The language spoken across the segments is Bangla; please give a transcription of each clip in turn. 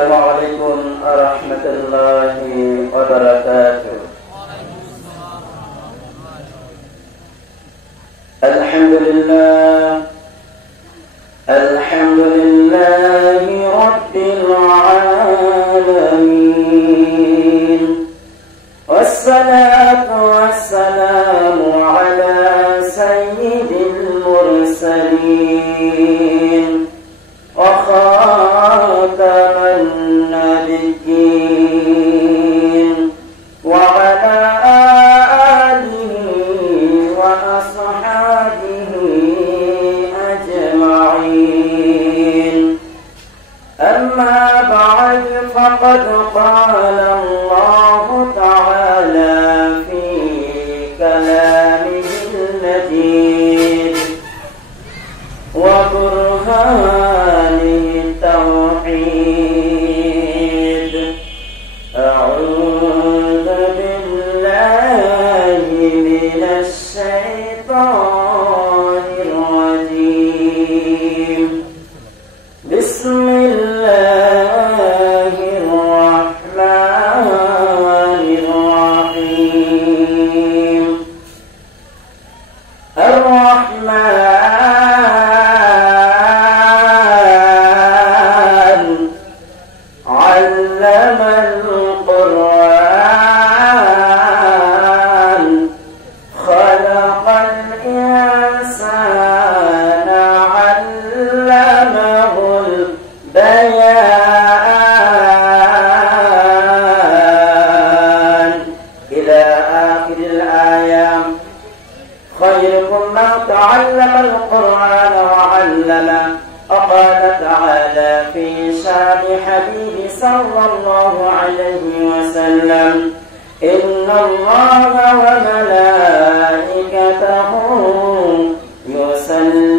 السلام عليكم ورحمة الله وبركاته. الحمد لله رب العالمين، والصلاة والسلام على سيد المرسلين وخاتم النبيين وعلى آله وأصحابه أجمعين. أما بعد، فقد قال الله تعالى في كلامه المجيد وبرهانه التوحيد: أعوذ بالله من الشيطان الرجيم. بسم الله الرحمن الرحيم. الرحمن علم القرآن، خلق الإنسان، علمه البيان، إلى آخر الآية. خيركم من تعلم القرآن وعلمه. وقال تعالى في شان حبيب صلى الله عليه وسلم: إن الله وملائكته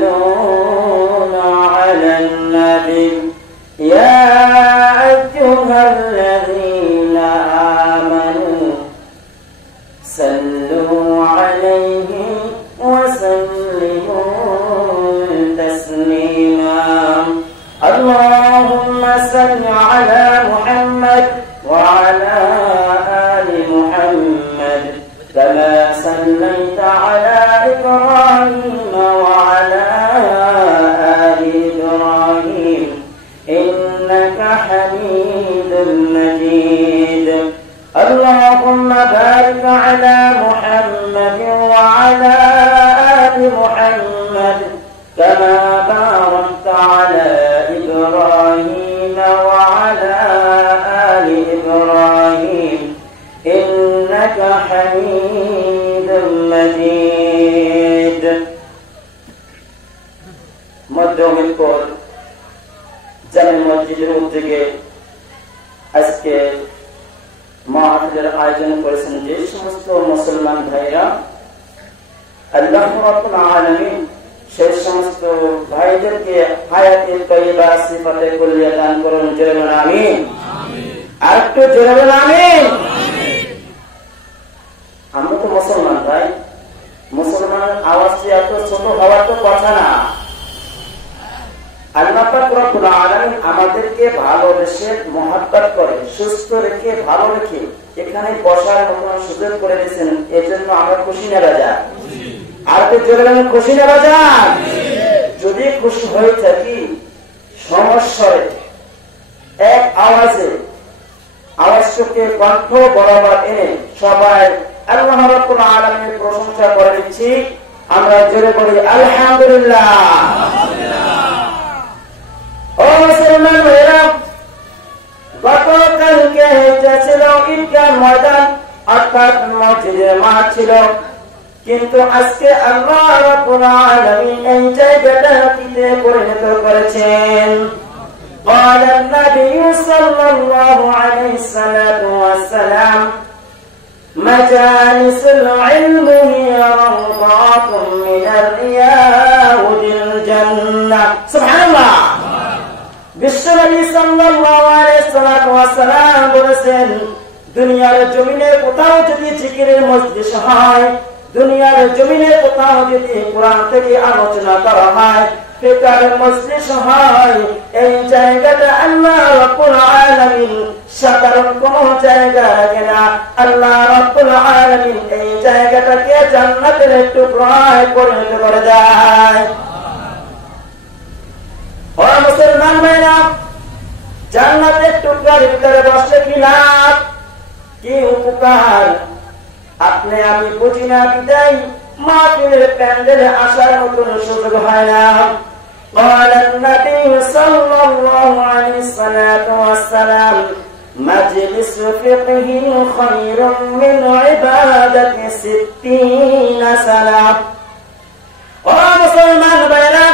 يصلون على النبي يا أيها الذين آمنوا صلوا عليه وسلموا تسليما. اللهم صل على محمد وعلى آل محمد كما صليت على إبراهيم وعلى آل إبراهيم إنك حميد مجيد. اللهم بارك على محمد وعلى آل محمد كما باركت على إبراهيم وعلى آل إبراهيم إنك حميد مجيد. মধ্যমিলপুর জামে মসজিদের উদ্যোগে আজকে মাহফিলের আয়োজন করেছেন যে সমস্ত মুসলমান ভাইরা, আল্লাহ রাব্বুল আলামিন সেই সমস্ত ভাইদেরকে হায়াতে তয়্যিবা সিফাতে কুল্লিয়া দান করুন। জোরে বলুন আমিন। আর একটু জোরে বলুন আমিন। আমরা তো মুসলমান ভাই, মুসলমানের আওয়াজ এত ছোট হওয়ার তো কথা না। আল্লাহ পাক রব্বুল আলামিন আমাদেরকে ভালোবেসে মহব্বত করে, সুস্থ রেখে, ভালো রেখে এখানে বসার মতো সুযোগ করে দিয়েছেন। এজন্য আমরা খুশি না রাজা? আর তো জোরে বলেন খুশি না রাজা? যদি খুশি হয়ে থাকি, সমস্যায় এক আওয়াজে আওয়াজকে কণ্ঠ বরাবর এনে সবাই আল্লাহ রাব্বুল আলামিনের প্রশংসা করে দিচ্ছি। আমরা জোরে বলি আলহামদুলিল্লাহ। ও মুসলমান ভাইরা, গতকালকে ছিল ঈদগাহ ময়দান, অর্থাৎ মসজিদের মাঠ ছিল, কিন্তু আজকে আল্লাহ রাব্বুল আলামিন এই জায়গাটাকে পরিণত করেছেন। قال النبي صلى الله عليه الصلاة والسلام: مجالس العلم هي روضات من الرياض الجنة. سبحان الله. বিশ্বনবী সাল্লাল্লাহু আলাইহি ওয়াসাল্লাম বলেছেন, দুনিয়ার জমিনে কোথাও যদি জিকিরের মজলিস হয়, দুনিয়ার জমিনে কোথাও যদি কোরআন থেকে আলোচনা করা হয়, ফিকার মজলিস হয়, এই জায়গাটা আল্লাহ রাব্বুল আল্লাহ রাব্বুল আলামিন এই জায়গাটাকে জান্নাতের টুকরায় পরিণত করে দেয়। ও মুসলমান ভাইরা, জান্নাতের টুকরার ভিতরে বসলে কি লাভ, কি উপকার আপনি আমি বুঝি না, বিদায় মাহফিলের প্যান্ডেলে আসার মতন সুযোগ হয় না। قال النبي صلى الله عليه الصلاة والسلام مجلس فقه خير من عبادة 60 سنة। মুসলমান ভাইরা,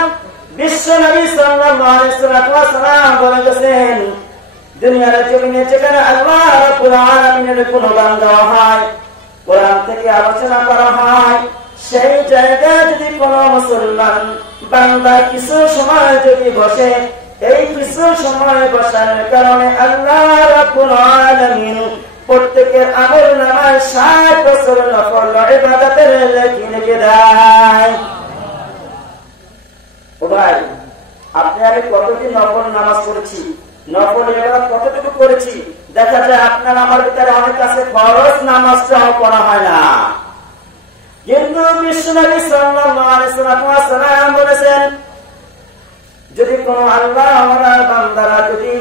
বিশ্ব নবী সাল্লাল্লাহু আলাইহি ওয়াসাল্লাম বলেছেন, দুনিয়ার জমিনে যেখানে আল্লাহ রাব্বুল আলামিনের গুণগান গাওয়া হয়, কোরআন থেকে আলোচনা করা হয়, সেই জায়গায় যদি কোন মুসলমান বান্দা কিছু সময় যদি বসে, এই কিছু সময় বসার কারণে আল্লাহ রাব্বুল আলামিন প্রত্যেকের আমল নামায় 60 বছর নফল ইবাদতের লিখে দেয়। ও ভাই, আপনি আমি কতদিন নফল নামাজ পড়েছি, নফল ইবাদত কতটুকু করেছি? দেখা যায় আপনার আমার ভিতরে অনেক আছে ফরজ নামাজটাও পড়া হয় না। কিন্তু বিশ্বনবী সাল্লাল্লাহু আলাইহি ওয়াসাল্লাম বলেছেন, যদি কোন আল্লাহ আমার বান্দারা যদি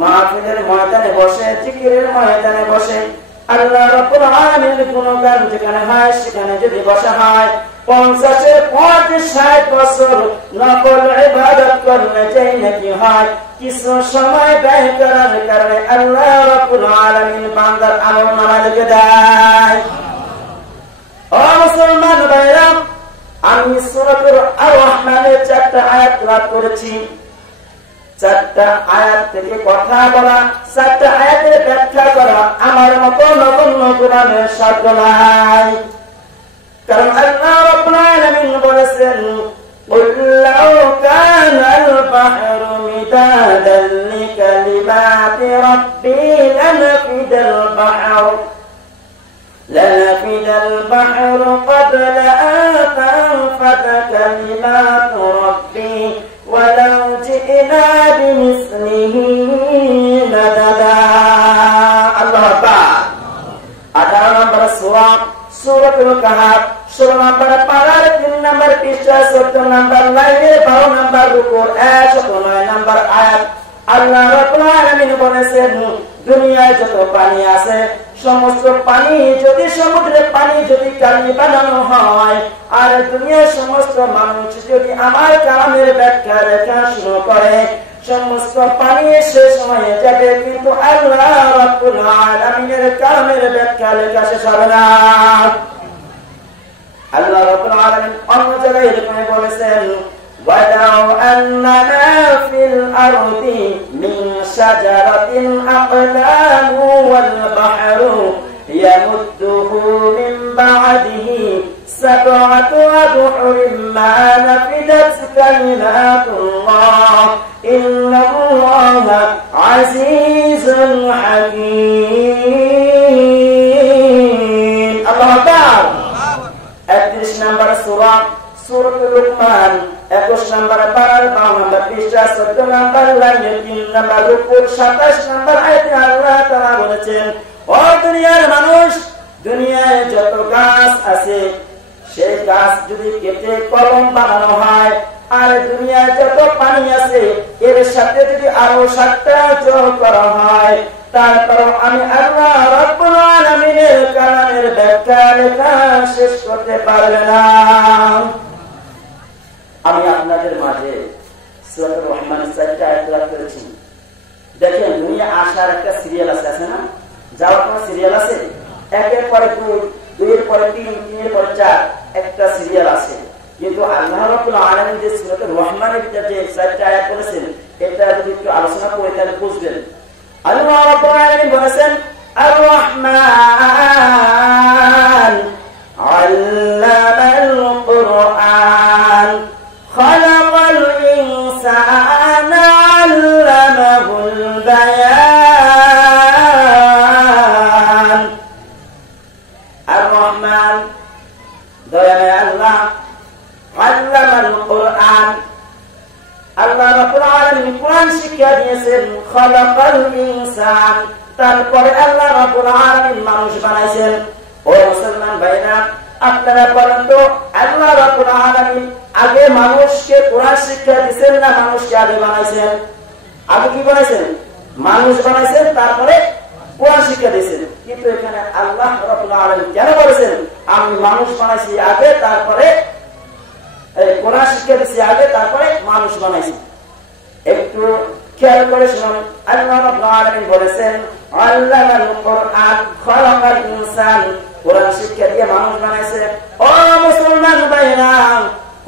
মাহফিলের ময়দানে বসে, জিকিরের ময়দানে বসে, আল্লাহ রাব্বুল আলামিনের গুণগান যেখানে হয় সেখানে যদি বসা হয়, 50-60 বছর নফল ইবাদত করলে যেই নাকি হয়, কিছু সময় ব্যয় করার কারণে আল্লাহ রাব্বুল আলামিন বান্দার আমলনামা লিখে দেয়। ও মুসলমান ভাইরা, আমি সূরাতুল আর-রহমানের 4টা আয়াত তেলাওয়াত করেছি। 4টা আয়াত থেকে কথা বলা, 4টা আয়াতের ব্যাখ্যা করা আমার মতো নগণ্য কোরআনের শব্দ নাই। কারণ আল্লাহ রাব্বুল আলামিন বলেছেন, قُلْ لَوْ كَانَ الْبَحْرُ مِدَادًا لِكَلِمَاتِ رَبِّي لنفد البحر قبل أن تنفد كلمات ربي ولو جئنا بمثله مددا। الله أكبر। 18 নম্বর সূরা সূরাতুল কাহফ, 16 নম্বর পারার 3 নম্বর পৃষ্ঠা, 14 নম্বর লাইনে 12 নম্বর রুকুর 109 নম্বর আয়াত। আল্লাহ রাব্বুল আলামিন বলেছেন, দুনিয়ায় যত পানি আছে, সমস্ত পানি যদি সমুদ্রের পানি যদি কালি বানানো হয়, আর দুনিয়ার সমস্ত মানুষ যদি আমার কালামের ব্যাখ্যা লেখা শুরু করে, সমস্ত পানি শেষ হয়ে যাবে, কিন্তু আল্লাহ রাব্বুল আলামিনের কালামের ব্যাখ্যা লেখা শেষ হবে না। আল্লাহ রাব্বুল আলামিন অন্য জায়গায় এরকম বলেছেন, وَلَوْ أَنَّ مَا فِي الْأَرْضِ مِنْ شَجَرَةٍ أَقْلَامٌ وَالْبَحْرُ يَمُدُّهُ مِنْ بَعْدِهِ 7 أبحر مَا نَفِدَتْ كَلِمَاتُ اللَّهِ إِنَّ اللَّهَ عَزِيزٌ حَكِيمٌ। আল্লাহু আকবার। 31 নম্বর সূরা সূরাতুল লুকমান, 21 নম্বর পারার 52 নম্বর পৃষ্ঠা, 14 নম্বর লাইনে 3 নম্বর রুকু, 27 নম্বর আয়াতে আল্লাহ তাআলা বলেছেন, ও দুনিয়ার মানুষ, দুনিয়ায় যত গাছ আছে সেই গাছ যদি কেটে কলম বানানো হয়, আর দুনিয়ায় যত পানি আছে এর সাথে যদি আরো 7টা যোগ করা হয়, তারপর আমি আল্লাহ রাব্বুল আলামিনের কালামের ব্যাখ্যা লেখা শেষ করতে পারবে না। আমি আপনাদের মাঝে সূরাতুর রহমানের 4টা আয়াত তেলাওয়াত করেছি। দেখেন, দুনিয়া আসার একটা সিরিয়াল আছে না? যাওয়ার কোন সিরিয়াল আছে? একের পরে 2, 2 এর পরে 3, 3 এর পরে 4, একটা সিরিয়াল আছে। কিন্তু আল্লাহ রাব্বুল আলামিন যে সূরাতুর রহমানের ভিতরে যে 4টা আয়াত বলেছেন, এটা যদি একটু আলোচনা করে তাহলে বুঝবেন। আল্লাহ রাব্বুল আলামিন বলেছেন, আর-রহমান আল্লামাল কুরআন খালাকাল ইনসানা আল্লামাহুল বায়ান। আর-রহমান দয়াময় আল্লাহ, আল্লামাল কুরআন, আল্লাহ রাব্বুল আলামিন কুরআন শিক্ষা দিয়েছেন, খালাকাল ইনসান, তারপরে আল্লাহ রাব্বুল আলামিন মানুষ বানাইছেন। ও মুসলমান ভাইরা, আপনারা বলেন তো আল্লাহ রাব্বুল আলামিন আগে মানুষকে কোরআন শিক্ষা দিয়েছেন না মানুষকে আগে বানাইছেন? আগে কি বানাইছেন? মানুষ বানাইছেন, তারপরে কোরআন শিক্ষা দিয়েছেন। কিন্তু এখানে আল্লাহ রাব্বুল আলামিন কেন বলেছেন আমি মানুষ বানাইছি আগে, তারপরে কোরআন শিক্ষা দিয়েছি আগে, তারপরে মানুষ বানাইছি? একটু খেয়াল করে শুনুন। আল্লাহ রাব্বুল আলামিন বলেছেন আল্লামাল কুরআন খালাকাল ইনসান, কোরআন শিক্ষা দিয়ে মানুষ বানাইছে। ও মুসলমান ভাইরা,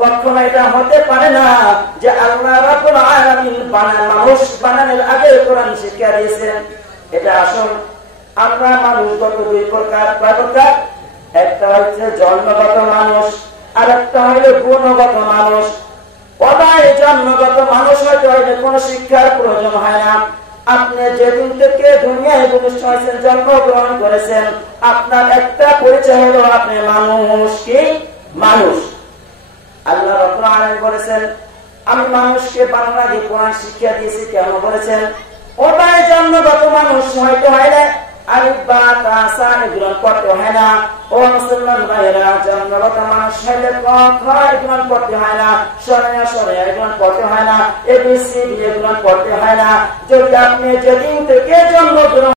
কখনো এটা হতে পারে না যে আল্লাহ রাব্বুল আলামিন মানুষ বানানোর আগে কোরআন শিক্ষা দিয়েছেন। এটা আসল। আমরা মানুষ গত দুই প্রকার। একটা হচ্ছে জন্মগত মানুষ, আর একটা হলো গুণগত মানুষ। সবাই জন্মগত মানুষ হয়তো কোনো শিক্ষার প্রয়োজন হয় না। আপনি যেদিন থেকে দুনিয়ায় ভূমিষ্ঠ হয়েছেন, জন্মগ্রহণ করেছেন, আপনার একটা পরিচয় হলো আপনি মানুষ। কি মানুষ? আল্লাহ রাব্বুল আলামিন বলেছেন আমি মানুষকে বানানোর আগে কোরআন শিক্ষা দিয়েছি। কেন বলেছেন? ওটাই জন্মগত মানুষ হয়তো হয় না, আলিফ বা তা সা এগুলো পড়তে হয় না। ও মুসলমান ভাইরা, জন্মগত মানুষ হইলে ক খ এগুলো পড়তে হয় না, সরে এগুলো পড়তে হয় না, এবিসি এগুলো পড়তে হয় না। যদি আপনি যেদিন থেকে জন্মগ্রহণ